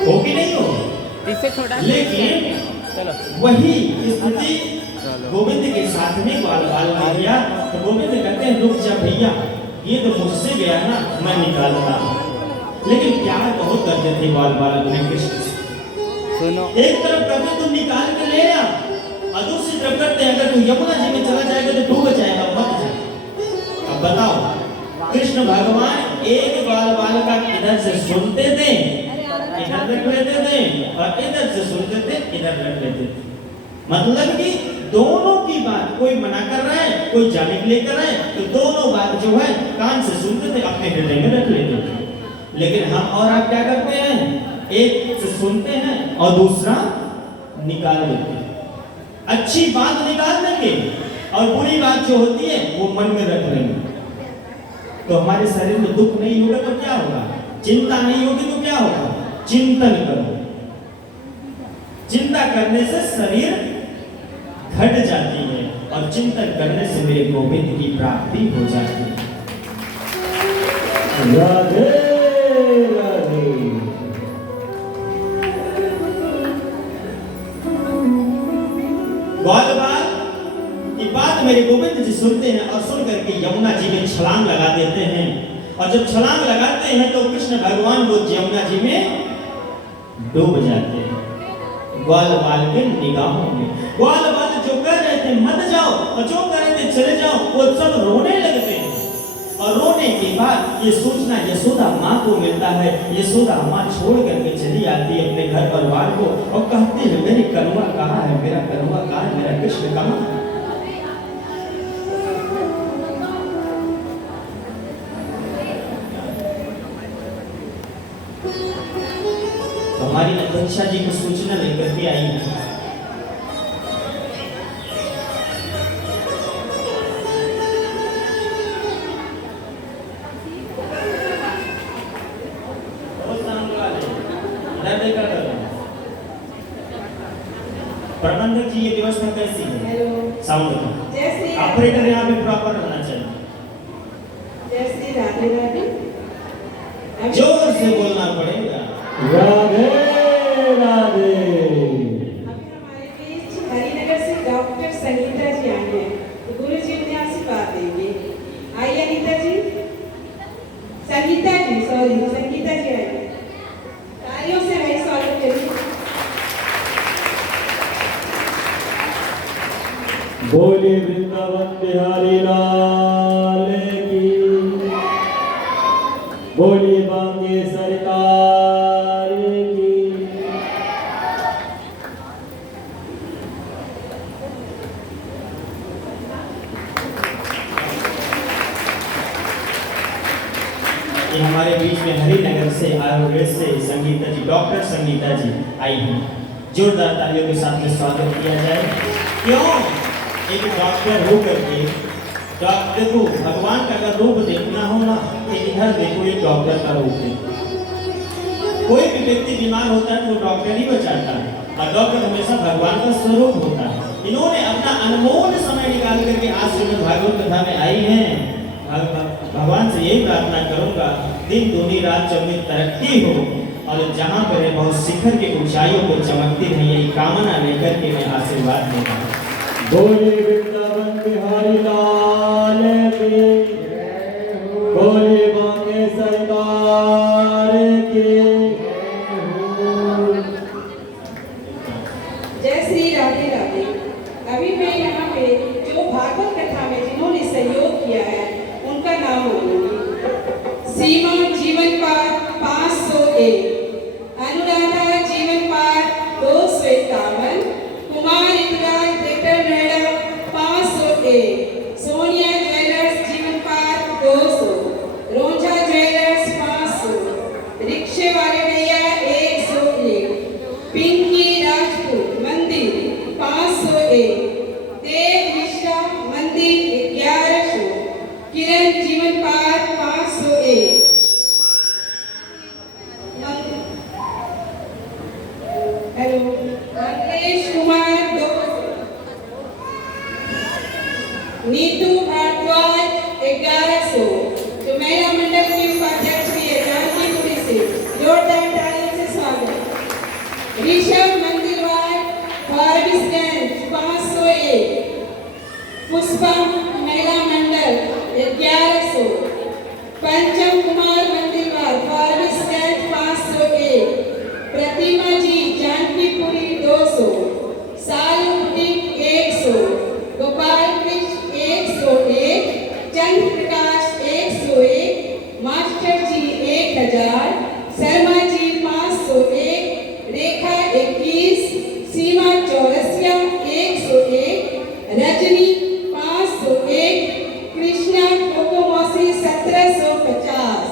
हो कि नहीं हो? इससे छोटा लेकिन चलो वही स्थिति गोविंद के साथ में बाल में गया तो गोविंद कहते हैं रुक जा भैया, ये तो मुझसे गया ना, मैं निकालता। लेकिन प्यार बहुत करते थे बाल अपने कृष्ण से। सुनो, एक तरफ कहते तुम निकाल के ले आ, और दूसरी तरफ कहते हैं अगर तू यमुना जी में चला जाएगा तो डूब जाएगा, मत जा। अब बताओ, कृष्ण भगवान एक बाल का इधर से सुनते थे, इधर रख लेते थे, और इधर से सुनते थे, इधर रख लेते थे। मतलब कि दोनों की बात, कोई मना कर रहा है, कोई जाने के लिए कर रहा है, तो दोनों बात जो है कान से सुनते थे, अपने हृदय में रख लेते थे। लेकिन हम और आप क्या करते हैं, एक से सुनते हैं और दूसरा निकाल देते हैं। अच्छी बात निकाल देंगे और बुरी बात जो होती है वो मन में रख लेंगे। तो हमारे शरीर में दुख नहीं होगा तो क्या होगा, चिंता नहीं होगी तो क्या होगा, चिंतन करो। चिंता करने से शरीर घट जाती है और चिंतन करने से मेरे गोविंद की प्राप्ति हो जाती है। राधे राधे। की बात मेरे गोविंद जी सुनते हैं और सुन करके यमुना जी में छलांग लगा देते हैं। और जब छलांग लगाते हैं तो कृष्ण भगवान वो यमुना जी में डूब जाते हैं। ग्वाल बाल के निगाहों में ग्वाल बाल जो कह रहे थे मत जाओ और जो कह रहे थे चले जाओ, वो सब रोने लगते हैं। और रोने के बाद ये सूचना यशोदा माँ को मिलता है। यशोदा माँ छोड़ करके चली आती है अपने घर परिवार को और कहती है मेरी कनुआ कहाँ है, मेरा कनुआ कहाँ है, मेरा कृष्ण कहाँ है। हमारी अध्यक्षा जी को सूचना लेकर के आई है। प्रबंधक जी ये व्यवस्था कैसी है? साउंड का ऑपरेटर यहाँ पे प्रॉपर रहना चाहिए। राधे राधे। जोर से बोलना पड़ेगा। राधे राधे। हमारे बीच हरिनगर से डॉक्टर संगीता जी आए हैं, तो गुरु जी उन्हें आशीर्वाद देंगे। आइए अनीता जी, संगीता जी, सॉरी संगीता जी आइए, तालियों से भाई स्वागत करिए। बोले वृंदावन बिहारी लाल की, बोले बांके सरकार की। ये हमारे बीच में हरिनगर से आयुर्वेद से संगीता जी, डॉक्टर संगीता जी आई हैं। जोरदार तालियों के साथ में स्वागत किया जाए। क्यों? एक डॉक्टर हो करके डॉक्टर को भगवान का अगर रूप देखना हो ना, तो इधर देखो, एक डॉक्टर का रूप देखो। कोई भी व्यक्ति बीमार होता है तो डॉक्टर ही बचाता है, और डॉक्टर हमेशा भगवान का स्वरूप होता है। इन्होंने अपना अनमोल समय निकाल करके आज श्रीमद् भागवत कथा में आई हैं। भगवान से यही प्रार्थना करूंगा, दिन दूनी रात चौगुनी तरक्की हो, और जहाँ पर है बहुत शिखर के ऊंचाइयों को चमकती रही, यही कामना लेकर के मैं आशीर्वाद देता हूँ। बोले वृंदावन बिहारी लाल की, बोले बांके सरकार की। जय श्री राधे राधे। अभी मैं यहाँ पे जो भागवत कथा में जिन्होंने सहयोग किया है उनका नाम बोलूंगी। सीमा जीवन पार 501, अनुराधा जीवन पार 251, कुमार इंद्राज ग्रेटर नोएडा 501, सोनिया ज्वेलर्स जीवन पार 200, रोजा ज्वेलर्स 500, रिक्शे वाले भैया 101, पिंकी राजपूत मंदिर 501, देव मिश्रा मंदिर 1100, किरण जीवन पार 501, हेलो अंकेश कुमार 200, नीतू भारद्वाज 1100, जो महिला मंडल की उपाध्यक्ष भी है जानकीपुरी से, जोरदार ताली ऋषभ मंदिरवार फारबिसगंज 501, पुष्पा महिला मंडल 1100, पंचम कुमार मंदिरवार फारबिसगंज 501, प्रतिमा जी जानकीपुरी 200, सालू बुटीक 100, गोपाल कृष्ण 101, चंद्र प्रकाश 101, मास्टर जी 1000, शर्मा जी 501, रेखा 21, सीमा चौरसिया 101, रजनी 501, कृष्णा कोकोमोसी 1750,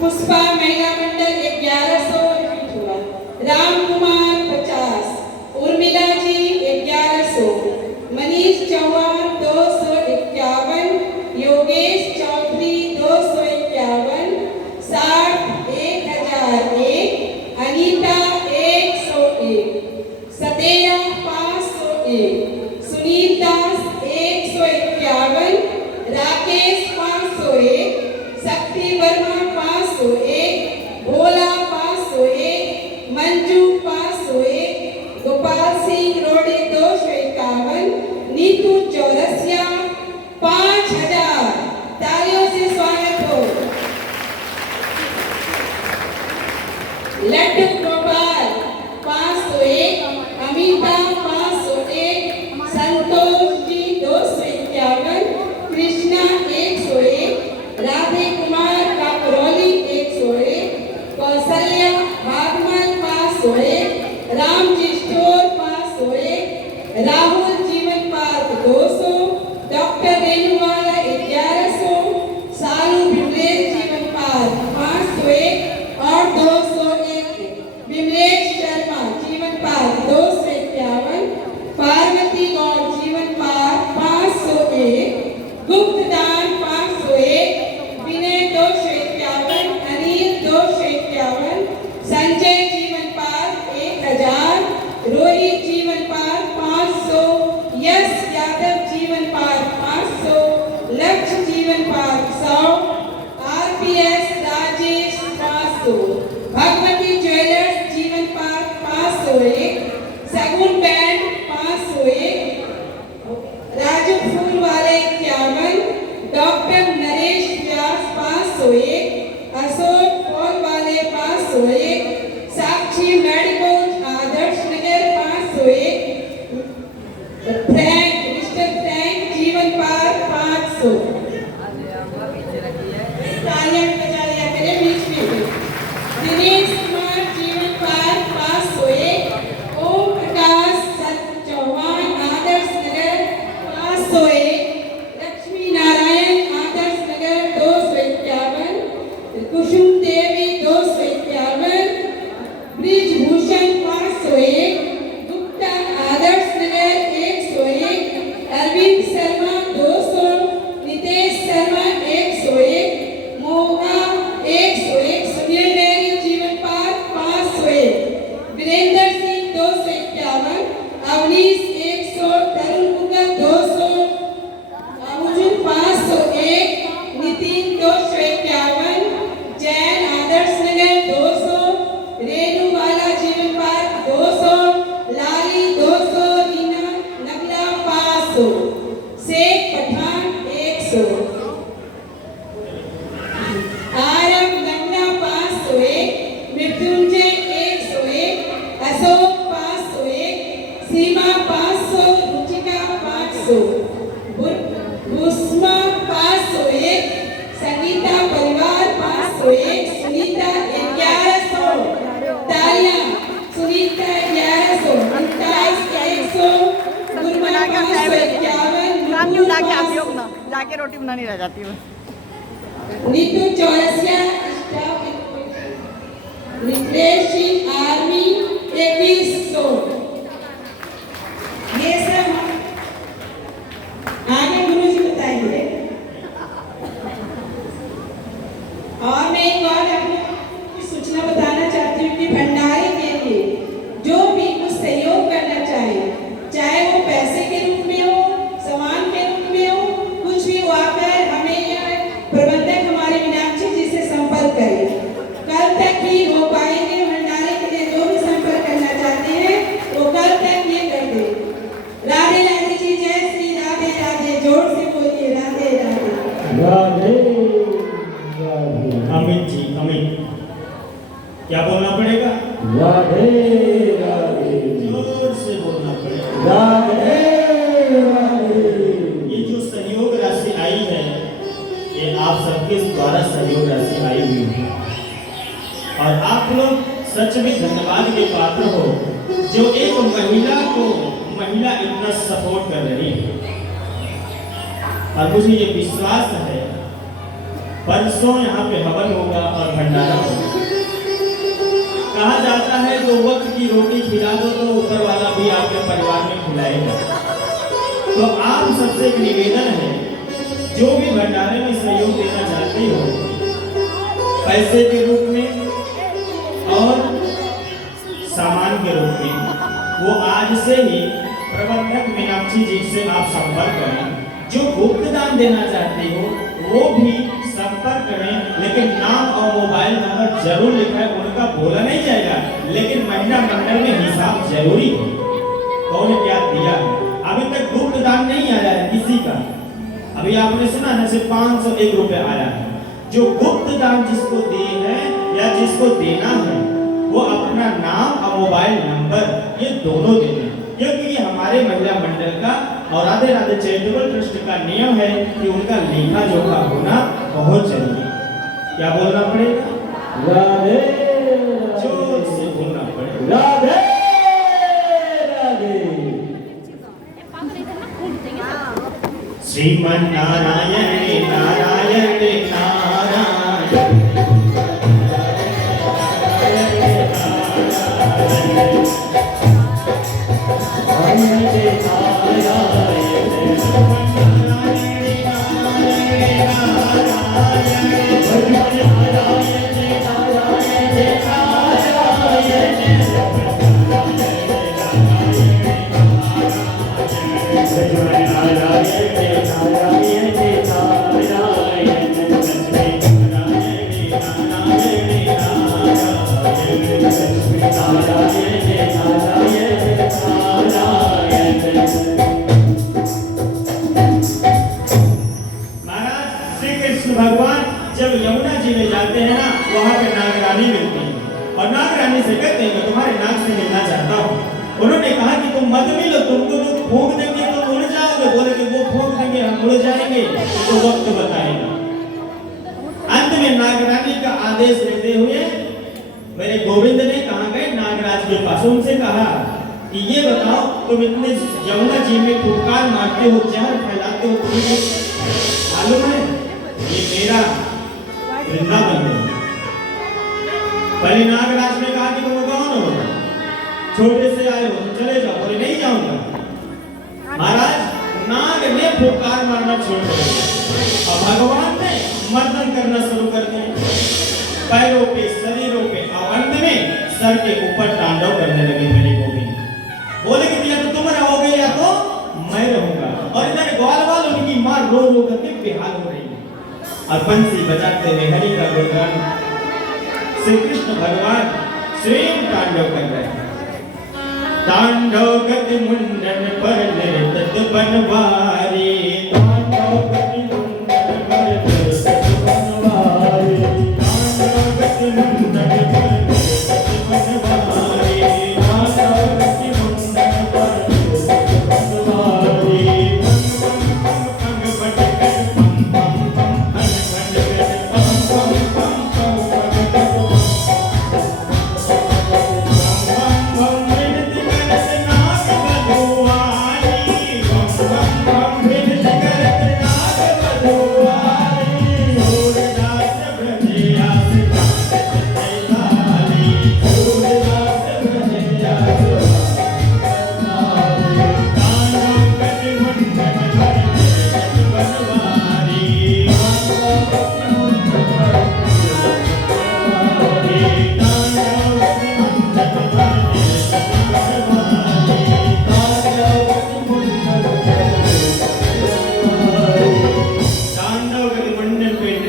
पुष्पा महिला मंडल 1100, राम कुमार 50, उर्मिला जी 1100, मनीष चौहान 251, योगेश चौधरी 251, 60 1001, अनीता 101, सतेरा 501, सुनील दास 151, राकेश 501, शक्ति वर्मा 501, भोला 501, मंजू 501, गोपाल सिंह रोडे 251, नीतू चौरसिया 5000। तालियों से स्वागत हो। लड्डू गोपाल 501, अमिता 501, संतोष जी 251, कृष्णा 101, राधे कुमार काकरौली 101, कौशल्या भागमल 501, राम जी स्टोर 501, राहुल जीवन पार्क 200, डॉक्टर रेणुवाला 1100, सालू विमलेश जीवन पार्क 501 और 201, विमलेश शर्मा जीवन पार्क 251, पार्वती गौड़ जीवन पार्क 501, गुप्तदान 501, विनय 251, अनिल 251, संजय जीवन पार्क 1000, रोहित जीवन पार्क 500, यश यादव जीवन पार्क 500, लक्ष्य जीवन park 100, RPS Rajesh 500, Bhagwati jewellers जीवन पार्क 501, सगुन बैंड 501, राजू फूल वाले 51, डॉक्टर नरेश व्यास 501, अशोक फूल वाले 501, साक्षी medicos Adarsh Nagar 501, Frank mister Frank जीवन पार्क 500। तालियां बजा लिया करें बीच में। दिनेश कुमार जीवन पार्क 501, ओम प्रकाश चौहान आदर्श नगर 501, लक्ष्मी नारायण आदर्श नगर 251, कुसुम देवी 251, ब्रिजभूषण 501, गुप्ता आदर्श नगर 101, अरविंद शर्मा 200, नितेश शर्मा 101, मोहा 101, सुनील नेहरू जीवन पार्क 501, वीरेंद्र सिंह 251, अवनीश 100, तरुण मुगल 200, अर्जुन 501, नितिन 251, जैन आदर्श नगर 200, रेणुवाला जीवन पार्क 200, लाली 200, रीना नगला 500, शेख पठान 100, आरव नगला 501, मृत्युंजय 101, अशोक 501, सीमा 500, रुचिका 500, भूष्मा 501, संगीता परिवार 501, सुनीता 1100। तालियां सुनीता 1100, मुमताज 100, गुरमा 551, राम लाके आप लोग ना जाके रोटी बनानी रह जाती है। Neetu Chaurasia staff refreshing army 2100। ये सब आगे गुरु जी बताएंगे। और मैं एक और आपको सूचना बताना चाहती हूँ कि भंडारे के लिए जो भी कुछ सहयोग करना चाहे, चाहे वो पैसे के रूप में हो, सामान के रूप में हो, कुछ भी वो आकर हमें या प्रबंधक हमारे मीनाक्षी जी से संपर्क करें। कल तक ही हो पाएंगे भंडारे क्या बोलना पड़ेगा? राधे राधे जोर से बोलना पड़ेगा। राधे राधे। ये जो सहयोग राशि आई है ये आप सबके द्वारा सहयोग राशि आई हुई है और आप लोग सच में धन्यवाद के पात्र हो जो एक महिला इतना सपोर्ट कर रही है। और मुझे ये विश्वास है परसों यहाँ पे हवन होगा और भंडारा होगा। कहा जाता है दो वक्त की रोटी खिला दो तो ऊपर वाला भी आपके परिवार में खिलाएगा। तो आप सबसे एक निवेदन है जो भी भंडारे में सहयोग देना चाहते हो पैसे के रूप में और सामान के रूप में वो आज से ही प्रबंधक मीनाक्षी जी से आप संपर्क करें। जो गुप्त दान देना चाहते हो वो भी संपर्क करें लेकिन नाम और मोबाइल नंबर जरूर लिखा है। उनका बोला नहीं जाएगा लेकिन महिला मंडल में हिसाब जरूरी है कौन क्या दिया है। अभी तक गुप्त दान नहीं आया है किसी का। अभी आपने सुना ना सिर्फ 501 रुपए आया है। जो गुप्त दान जिसको दिए हैं या जिसको देना है वो अपना नाम और मोबाइल नंबर ये दोनों देना क्योंकि ये हमारे महिला मंडल का और राधे राधे चैरिटेबल ट्रस्ट का नियम है कि उनका लेखा जोखा होना बहुत जरूरी। क्या बोलना पड़ेगा? राधे जोर से बोलना पड़ेगा। राधे राधे। श्रीमन नारायण नारायण नारायण भगवान जब यमुना जी में जाते हैं ना वहाँ पे नागरानी मिलती है और नागरानी से कहते हैं मैं तुम्हारे नाग से मिलना चाहता हूँ। उन्होंने कहा कि तुम मत मिलो तुमको तो फूंक देंगे तो उड़ जाओगे। बोले कि वो फूंक देंगे हम उड़ जाएंगे तो वक्त बताएगा। अंत में नागरानी का आदेश देते हुए मेरे गोविंद ने कहा गए नागराज के पास उनसे कहा कि ये बताओ तुम इतने यमुना जी में फुटकार मारते हो जहर फैलाते हो तुम्हें मालूम है ये मेरा वृंदावन है। पहले नागराज ने कहा कि तुम कौन हो? छोटे से आए हो तो चले जाओ। बोले नहीं जाऊंगा। महाराज नाग ने फुटकार मारना छोड़ दिया और भगवान ने मर्दन करना शुरू कर दिया पैरों पे शरीरों पे और अंत में सर के ऊपर तांडव करने लगे मेरे गोविंद। बोले कि या तो तुम रहोगे या तो मैं रहूंगा। और इधर ग्वाल वाल उनकी मां रो रो करके बेहाल हो रही है और बंसी बजाते हुए हरि का गुणगान श्री कृष्ण भगवान स्वयं तांडव कर रहे हैं। तांडव गति मुंडन पर नृत्य बनवारी तांडव गति मुंडन पर नृत्य बनवारी तांडव गति मुंडन पर नृत्य बनवारी तांडव गति मुंडन पर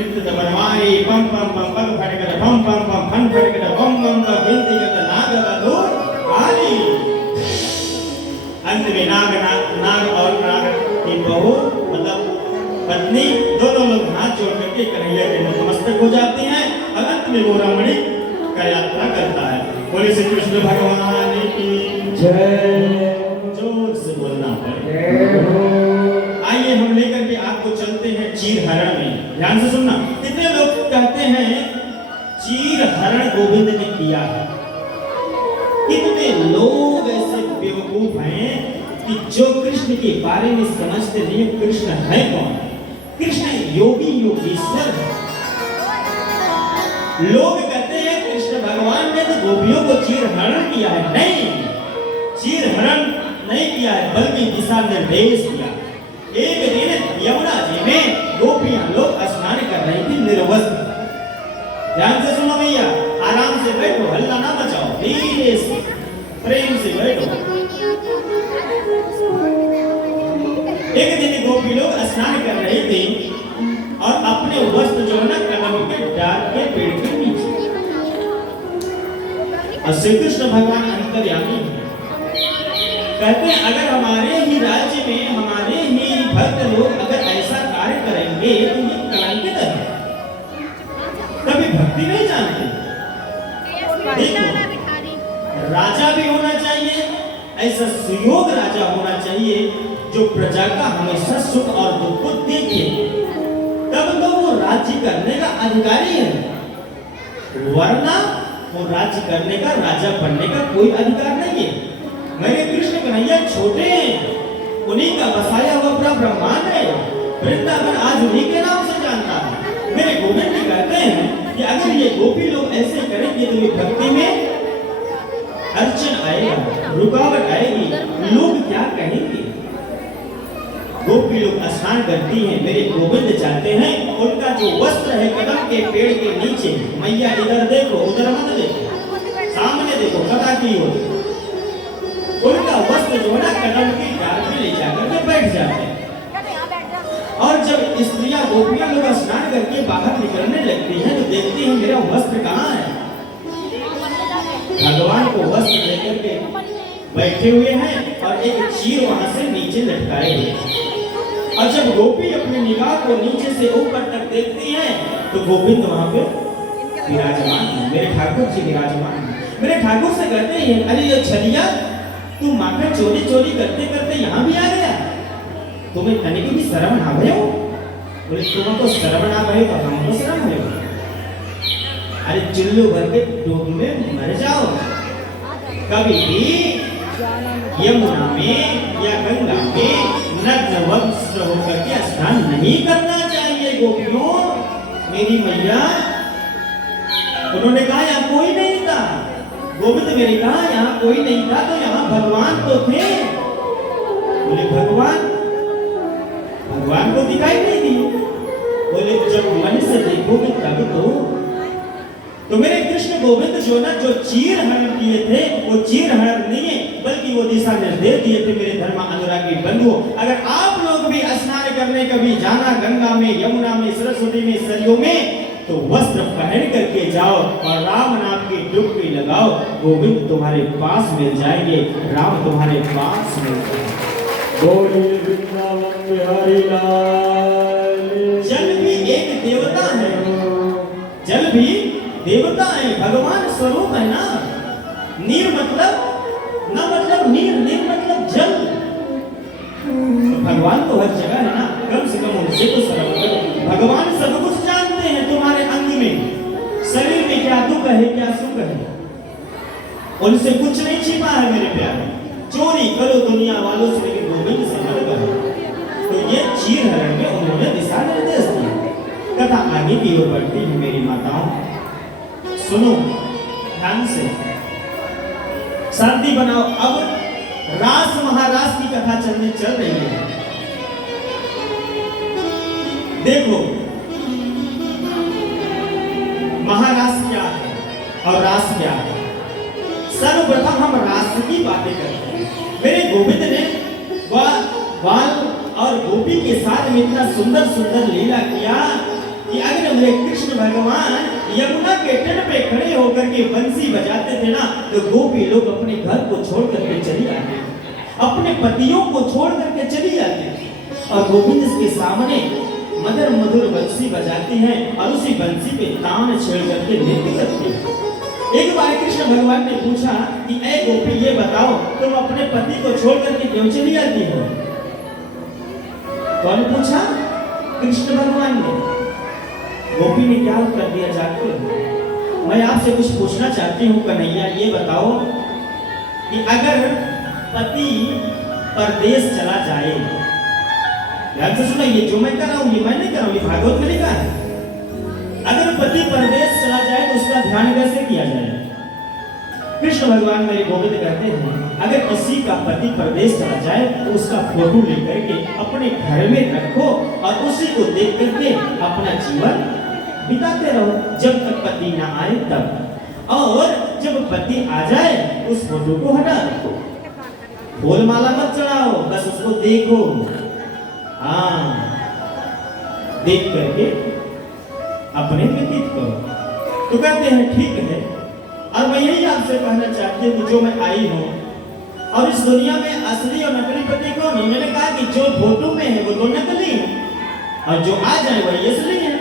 नृत्य बनवारी पंग बटकर पम पम पम अंत में नाग और नाग की बहू मतलब पत्नी दोनों लोग हाथ जोड़ करके कन्हैया के नतमस्तक हो जाती हैं और अंत में वो रमणी का यात्रा करता है। बोले श्री कृष्ण भगवान की जय जोर से बोलना पड़े। जय हो। आइए हम लेकर के आपको चलते हैं चीर हरण में। ध्यान से सुनना। कितने लोग कहते हैं चीर हरण गोविंद ने किया है। कितने लोग ऐसे बेवकूफ हैं कि जो कृष्ण के बारे में समझते नहीं कृष्ण है कौन। कृष्ण योगी योगीश्वर है। लोग कहते हैं कृष्ण भगवान ने तो गोपियों को चीर हरण किया है। नहीं, चीर हरण नहीं किया है बल्कि दिशा निर्देश किया। एक दिन यमुना जी में गोपियां लोग स्नान कर रही थी निर्वस्त्र। ध्यान से सुनो भैया, आराम से बैठो, हल्ला ना मचाओ, धीरे से प्रेम से बैठो। एक दिन गोपी लोग स्नान कर रही थी और अपने वस्त्र जो है ना कदम के डाल के पेड़ के नीचे। और श्री कृष्ण भगवान अंतर्यामी कहते हैं अगर हमारे ही राज्य में हमारे ही भक्त लोग अगर ऐसा कार्य करेंगे तो ये कलंकित है। कभी भक्ति नहीं जानते। देखो, राजा भी होना चाहिए, ऐसा सुयोग राजा होना चाहिए जो प्रजा का हमेशा सुख और दुख को देखे, तब तो वो राज्य करने का अधिकारी है। वरना वो राज्य करने का, राजा बनने का कोई अधिकार नहीं है। मेरे कृष्ण कन्हैया छोटे हैं, उन्हीं का बसाया हुआ पूरा ब्रह्मांड है। वृंदावन आज उन्हीं के नाम से जानता है। मेरे गोविंद जी कहते हैं कि अगर ये गोपी लोग ऐसे करेंगे तो ये भक्ति में अड़चन आएगा, रुकावट आएगी, लोग क्या कहेंगे। गोपी लोग स्नान करती हैं, मेरे गोविंद चाहते हैं उनका जो वस्त्र है कदम के पेड़ के नीचे, मैया इधर देखो उधर मत देखो, सामने देखो कदा की ओर, उनका वस्त्र जो है ना कदम की डाल में ले जाकर के बैठ जाते हैं। और जब स्त्रियां गोपियां लोग स्नान करके बाहर निकलने लगती हैं तो देखती हैं मेरा वस्त्र कहाँ है। भगवान को वस्त्र लेकर के बैठे हुए हैं और एक चीर वहां से नीचे लटकाए हुए। और जब गोपी अपनी निगाह को नीचे से ऊपर तक देखती हैं तो गोविंद वहां पे विराजमान है, मेरे ठाकुर जी विराजमान है। मेरे ठाकुर से कहते हैं अरे ये छलिया तू माखन चोरी चोरी करते करते यहाँ भी आ गया, तुम्हें तनिक भी शर्म ना भयो। बोले तुमको शर्म ना भयो तो हमको शर्म भयो। अरे चुल्लू भर के डूब में मर जाओ। कभी भी यमुना में या गंगा में नग्न वस्त्र होकर के स्नान नहीं करना चाहिए। गोपियों, मेरी मैया, उन्होंने कहा यहाँ कोई नहीं था। गोविंद मेरे कहा यहाँ कोई नहीं था तो यहाँ भगवान तो थे। बोले भगवान को दिखाई नहीं दी। बोले जब मन से देखोगे तब तो मेरे कृष्ण गोविंद जो ना जो चीर हरण किए थे वो चीर हरण नहीं है बल्कि वो दिशा निर्देश दिए थे। मेरे धर्म अनुरागी बंधुओं, अगर आप लोग भी स्नान करने कभी जाना गंगा में, यमुना में, सरस्वती में, सरयू में, तो वस्त्र पहन करके जाओ और राम नाम की डुबकी लगाओ। गोविंद तुम्हारे पास मिल जाएंगे, राम तुम्हारे पास मिल जाएंगे। बोलिए वृंदावन बिहारी लाल। जल भी एक देवता है, जल भी देवता है, भगवान स्वरूप है ना। नीर मतलब ना, मतलब नीर, नीर मतलब जल। तो भगवान तो हर जगह है ना, कम से कम उनसे तो शर्म करो। भगवान सब कुछ जानते हैं तुम्हारे अंग में, शरीर में क्या दुख है क्या सुख है, उनसे कुछ नहीं छिपा है मेरे प्यारे। चोरी करो दुनिया वालों से लेकिन गोविंद से मत करो। तो ये चीर हरण में उन्होंने दिशा निर्देश दिया। कथा आगे की ओर बढ़ती है मेरी माताओं, सुनो ध्यान से, शांति बनाओ। अब रास महारास की कथा चल रही है। देखो महारास क्या है और रास क्या है। सर्वप्रथम हम रास की बातें करते हैं। मेरे गोविंद ने बाल और गोपी के साथ में इतना सुंदर सुंदर लीला किया कि अगर मेरे कृष्ण भगवान यमुना के तट पे खड़े होकर के बंसी बजाते थे ना तो गोपी लोग अपने घर को छोड़ करके चली आती, अपने पतियों को छोड़ करके चली जाती और गोविंद के सामने मधुर मधुर बंसी बजाती हैं और उसी बंसी पे तान छेड़ करके नृत्य करती हैं। भगवान ने पूछा कि ऐ गोपी ये बताओ तुम अपने पति को छोड़ करके क्यों चली जाती हो? कौन पूछा? कृष्ण भगवान ने। गोपी ने क्या उत्तर दिया जाके? मैं आपसे कुछ पूछना चाहती हूँ कन्हैया, ये बताओ कि अगर पति परदेश चला जाए, ध्यान से सुनो, ये जो मैं कर रहा हूँ ये मैं नहीं कर रहा हूँ, ये भागवत में लिखा है। अगर पति परदेश चला जाए तो उसका ध्यान कैसे किया जाए? कृष्ण भगवान मेरे गोविंद कहते हैं अगर किसी का पति परदेश चला जाए तो उसका फोटो लेकर के अपने घर में रखो और उसी को देख करके अपना जीवन बिताते रहो जब तक पति ना आए तब। और जब पति आ जाए उस फोटो को हटा दो, फूल माला मत चढ़ाओ, बस उसको देखो। हाँ, देख करके अपने व्यतीत करो। तो कहते हैं ठीक है, और मैं यही आपसे कहना चाहती हूँ कि जो मैं आई हूँ और इस दुनिया में असली और नकली पति कौन है? मैंने कहा कि जो फोटो में है वो तो नकली है और जो आ जाए वही असली है।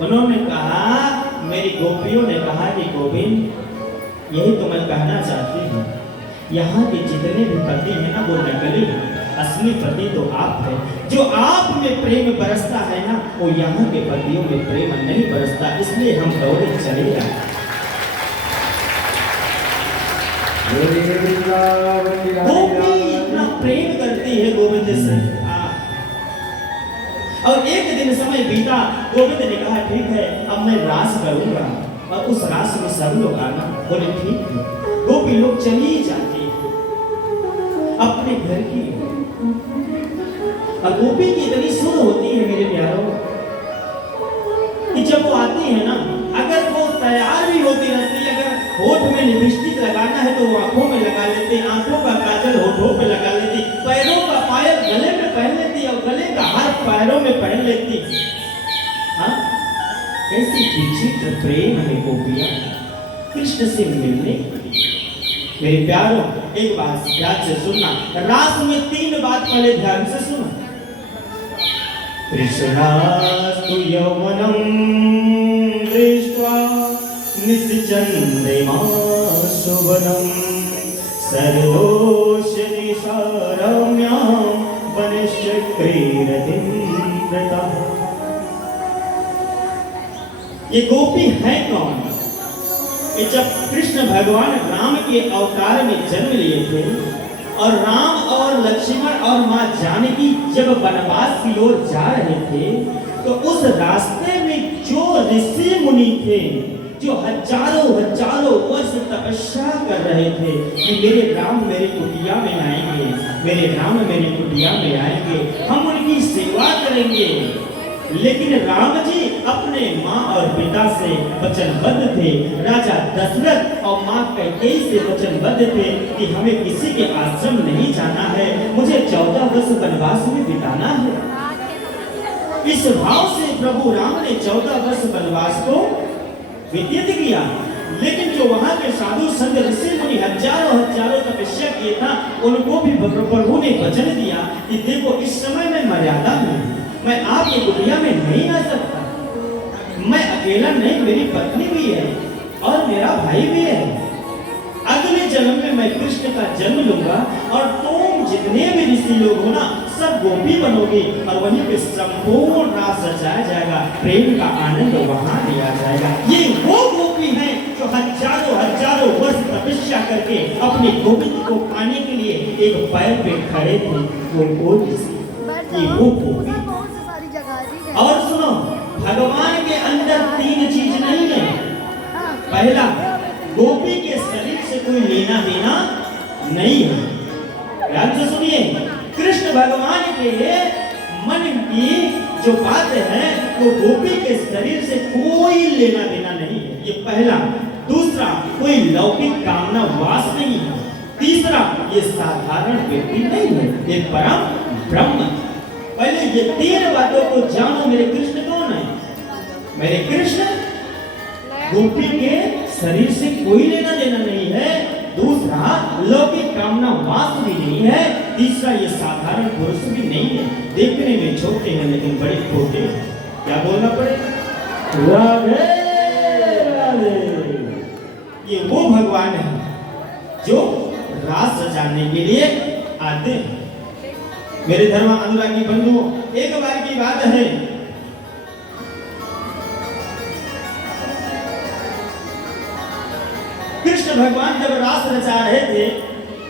उन्होंने कहा, मेरी गोपियों ने कहा कि गोविंद यही तो मैं कहना चाहती हूँ, यहाँ के जितने भी पति हैं ना वो नकली है, असली पति तो आप है। जो आप में प्रेम बरसता है ना वो यहाँ के पतियों में प्रेम नहीं बरसता, इसलिए हम दौड़े चले आए। गोपी इतना प्रेम करती है गोविंद से। और एक दिन समय बीता, गोविंद ने कहा ठीक है अब मैं रास करूंगा और उस रास में सब लोग आना। बोले ठीक है। गोपी लोग चली जाती है अपने घर की। और गोपी की इतनी सुध होती है मेरे प्यारों कि जब वो आती है ना, अगर वो तैयार भी होती रहती है, अगर होठ में लिपस्टिक लगाना है तो वो आंखों में लगा लेती, आंखों का काजल होठों पे लगा लेती, पैरों का पायल गले में पहन लेती और गले का हार पैरों में पहन लेती। हाँ, कैसी विचित्र प्रेम है गोपियां कृष्ण से मिलने। मेरे प्यारों एक बात ध्यान से सुनना, रास में 3 बात पहले ध्यान से सुनो। कृष्णास्तु यौवनं दृष्ट्वा नित्यचन्द्रिमा शोभनं सर्वोषधि रम्यां वनश्चक्रीरतिं वृतः। ये गोपी है कौन? कि जब कृष्ण भगवान राम के अवतार में जन्म लिए थे और राम और लक्ष्मण और मां जानकी जब वनवास की ओर जा रहे थे तो उस रास्ते में जो ऋषि मुनि थे जो हजारों वर्ष तपस्या कर रहे थे कि मेरे राम मेरी कुटिया में आएंगे, मेरे राम मेरी कुटिया में आएंगे, हम उनकी सेवा करेंगे। लेकिन राम जी अपने माँ और पिता से वचनबद्ध थे, राजा दशरथ और माँ कैकेयी से वचनबद्ध थे कि हमें किसी के आश्रम नहीं जाना है, मुझे 14 वर्ष वनवास में बिताना है। इस भाव से प्रभु राम ने 14 वर्ष वनवास को व्यतीत किया। लेकिन जो वहां के साधु संत ऋषि मुनि हजारों तपस्या किए था, उनको भी प्रभु ने वचन दिया कि देखो इस समय में मर्यादा में मैं आपकी कुटिया में नहीं आ सकता, मैं अकेला नहीं, मेरी पत्नी भी है और मेरा भाई भी है। अगले जन्म में मैं कृष्ण का जन्म लूंगा और तुम जितने भी ऋषि लोग हो ना सब गोपी बनोगे और वहीं पे संपूर्ण रास रचाया जाएगा, प्रेम का आनंद वहां लिया जाएगा। ये वो गोपी है जो हजारों वर्ष तपस्या करके अपने गोविंद को पाने के लिए एक पैर पे खड़े थे। वो ये वो गोपी। और सुनो, भगवान के अंदर 3 चीज नहीं है। पहला, गोपी के शरीर से कोई लेना देना नहीं है। ध्यान से सुनिए, कृष्ण भगवान के मन की जो बात है वो गोपी के शरीर से कोई लेना देना नहीं है, ये पहला। दूसरा, कोई लौकिक कामना वास नहीं है। तीसरा, ये साधारण व्यक्ति नहीं है, ये परम ब्रह्म। पहले ये 3 बातों को जानो। मेरे कृष्ण कौन है? मेरे कृष्ण गोपी के शरीर से कोई लेना देना नहीं है। दूसरा, लौकिक कामना वास भी नहीं है। तीसरा, ये साधारण पुरुष भी नहीं है। देखने में छोटे हैं लेकिन बड़े छोटे हैं। क्या बोलना पड़ेगा? राधे राधे। ये वो भगवान हैं जो रास रचाने के लिए आते हैं। मेरे धर्म अनुरागी बंधुओं, एक बार की बात है, कृष्ण भगवान जब रास रचा रहे थे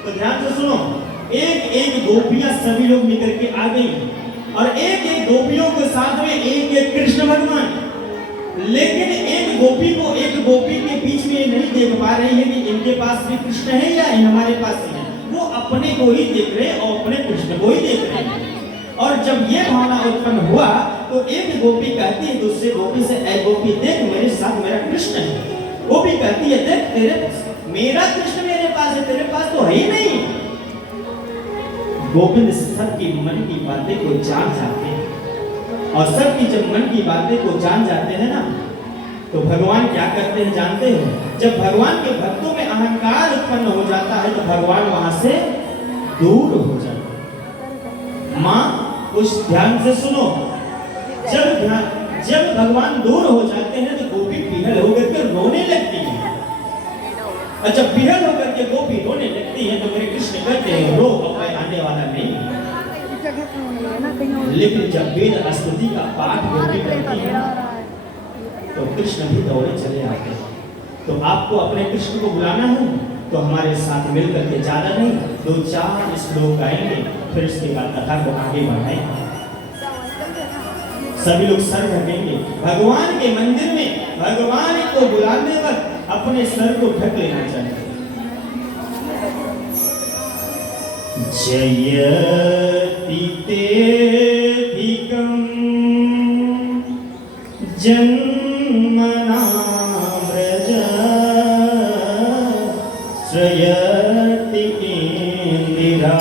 तो ध्यान से सुनो, एक एक गोपियां सभी लोग निकल के आ गई और एक एक गोपियों के साथ में एक एक कृष्ण भगवान। लेकिन एक गोपी को एक गोपी के बीच में नहीं देख पा रही है कि इनके पास भी कृष्ण है या हमारे पास ही है। वो अपने को ही देख रहे और अपने कृष्ण को ही देख रहे हैं। और जब ये भावना उत्पन्न हुआ तो एक गोपी कहती है दूसरे गोपी से, ऐ गोपी देख मेरे साथ मेरा कृष्ण है। वो भी कहती है देख तेरे मेरा कृष्ण मेरे पास है, तेरे पास तो है ही नहीं। गोविंद सबकी मन की बातें को जान जाते हैं और सबकी जब मन की बातें को जान जाते हैं ना तो भगवान क्या करते हैं जानते हो? जब भगवान के भक्तों में अहंकार उत्पन्न हो जाता है तो भगवान वहां से दूर हो जाते हैं। माँ कुछ ध्यान से सुनो, जब भगवान दूर हो जाते हैं तो गोपी पिघल होकर के रोने लगती है। और जब पिघल होकर के गोपी रोने लगती है तो मेरे कृष्ण कहते हैं रो, अब मैं आने वाला नहीं। लेकिन जब वेद स्तुति का पाठ गोपी करती है तो कृष्ण भी दौड़े चले आते हैं। तो आपको अपने कृष्ण को बुलाना है तो हमारे साथ मिलकर के ज्यादा नहीं 2-4 श्लोक गाएंगे, फिर उसके बाद कथा को आगे बढ़ाएंगे। सभी लोग सर ढकेंगे। भगवान के मंदिर में भगवान को बुलाने पर अपने सर को ढक लेना चाहिए। जयति तेधिकं जन्मना व्रज श्रयति इंदिरा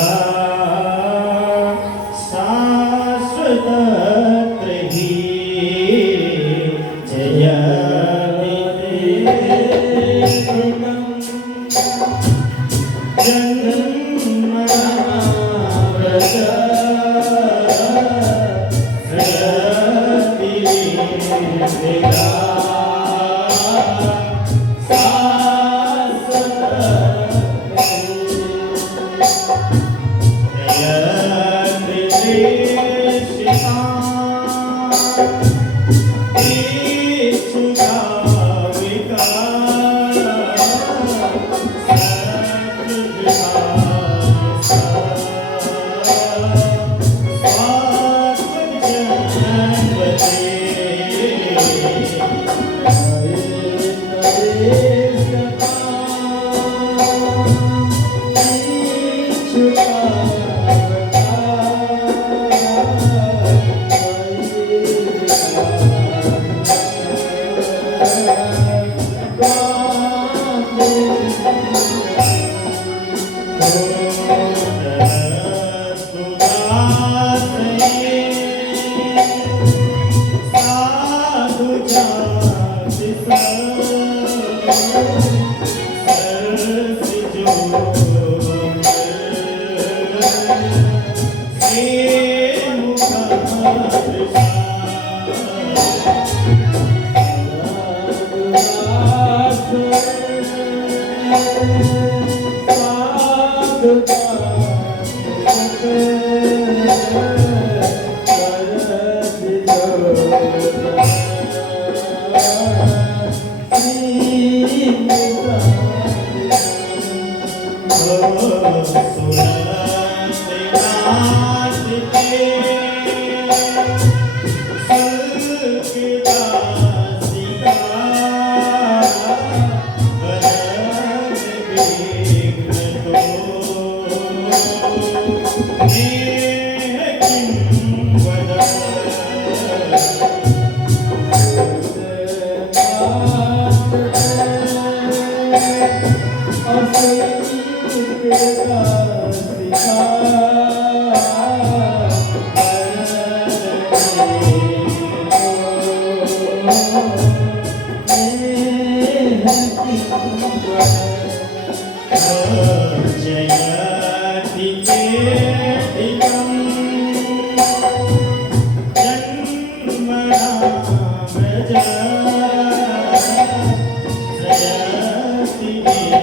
जयति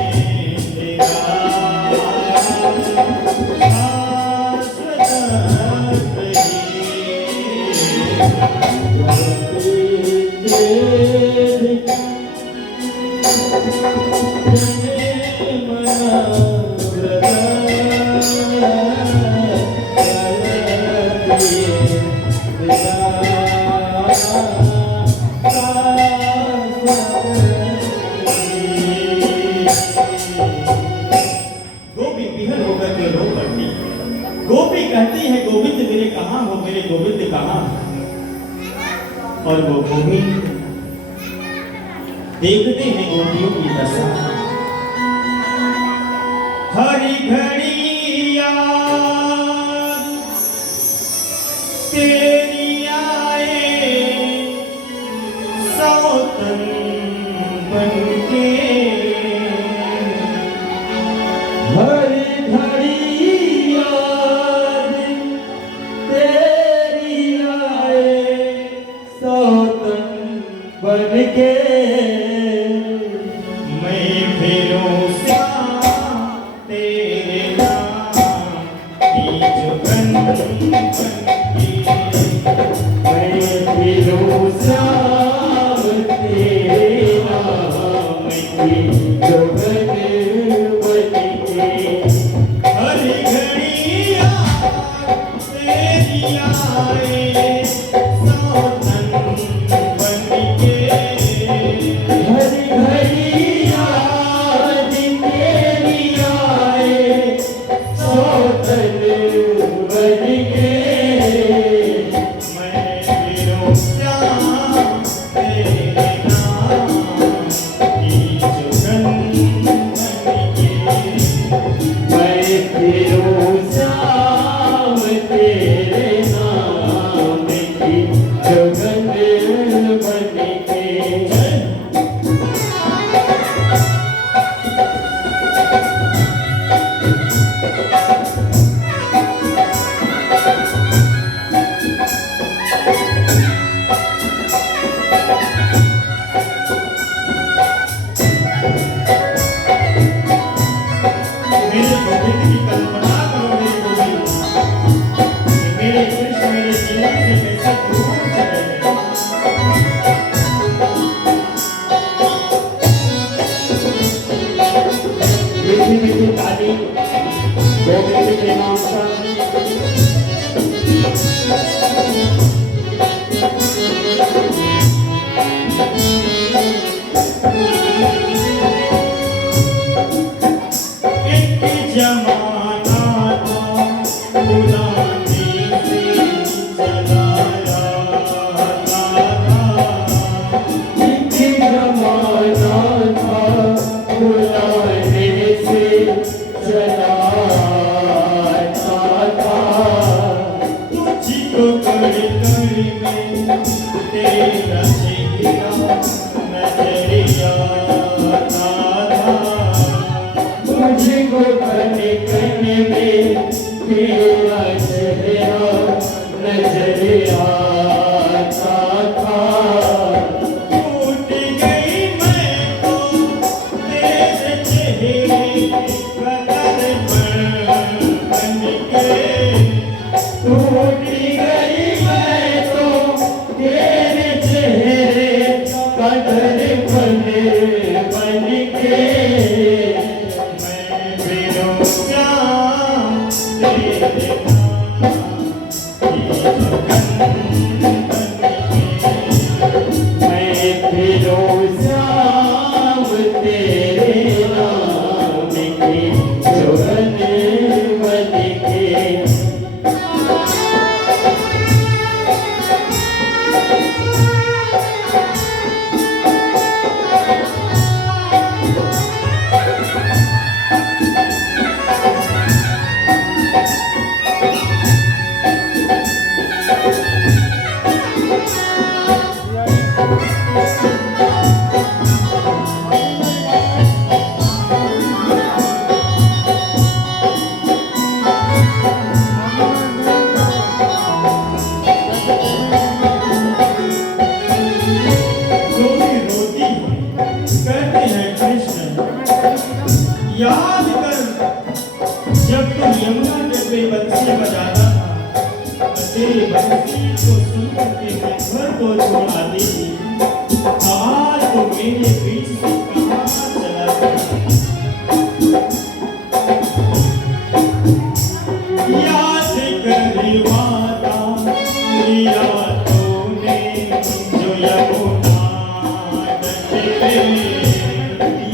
कहाँ हो, मेरे गोविंद कहाँ? और वो गोविंद देखते हैं गोपियों की दशा। हरी घड़ी याद तेरी आए सौतन बनके। हरी घड़ी याद तेरी आए सौतन बनके। मैं फिरूं तेरे नाम की जुगन बनके। मैं फिरूं श्याम तेरे नाम की जुगन बनके। हरी घड़ी याद तेरी आए सौतन बनके। हरी घड़ी याद तेरी आए सौतन बनके। मैं फिरूं श्याम तेरे नाम की जुगन बनके। मैं फिरूं श्याम तेरे नाम की जुगन बनके। मेरे गोविंद की कल्पना करो, मेरे गोविंद कि मेरे कृष्ण मेरे जीवन से कैसे दूर चले गए। मीठी मीठी ताली गोविंद के नाम पर। एक जमाना था गुलामी से चलाया था। एक जमाना था बुलाने से चलाता था। तुझको कड़ी कड़ी में तेरा चेहरा नजरिया आता था। मुझको कने कने में तेरा चेहरा नजर आता था। टूट गई मैं तो तेरे चेहरे कदर पर बनके। टूट गई मैं तो तेरे चेहरे कदर बनके। मैं फिरूं श्याम तेरे नाम की जुगन बनके। मैं फिरूं श्याम तेरे नाम की जुगन बनके। गोपी रोती है, कहते हैं कृष्ण याद कर जब तू यमुना तट पे बंसी बजाता था, तेरी बंसी को सुनकर के मैं घर को छोड़ आती थी। आज तो मेरे बीच से कहाँ चला गया। याद कर वादा लिया तूने जो यमुना तट पे।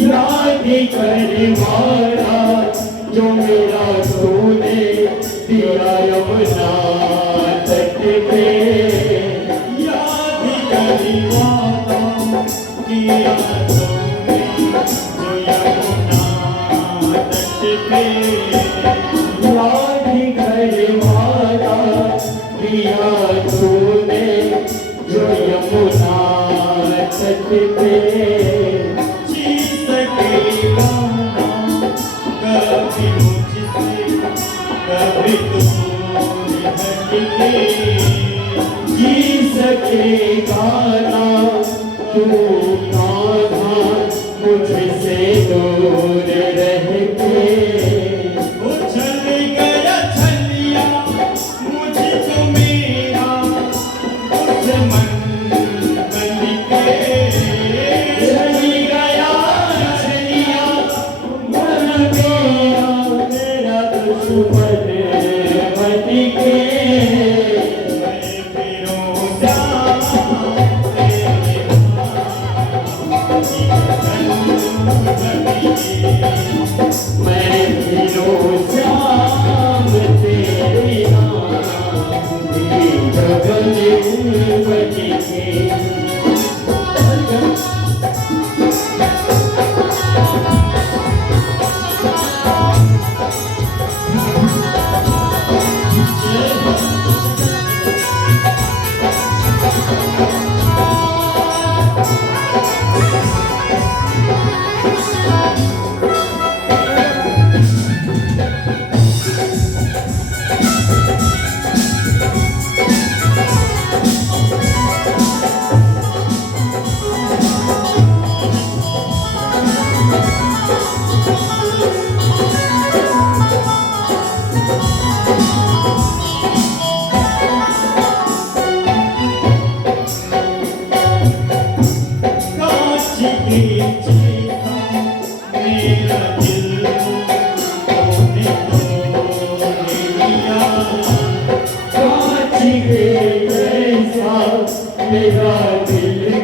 याद कर वादा जो मेरा तूने दिया यमुना पे याद घर वाला दिया तूने जो यमुना तट पे जी सकेगा ना कभी मुझसे कभी दूर हटके जी सकेगा ना तू कान्हा मुझसे दूर रह के उछल गया छलिया मुझको मेरा उस मन के चली गया चलिया मन मेरा मेरा दुश्मन बन के मैं फिरोजा तेरे मैं फिरो श्याम तेरे नाम की जगल बन के कांच की चीज़ मेरा दिल तूने तोड़ लिया कांच के जैसा मेरा दिल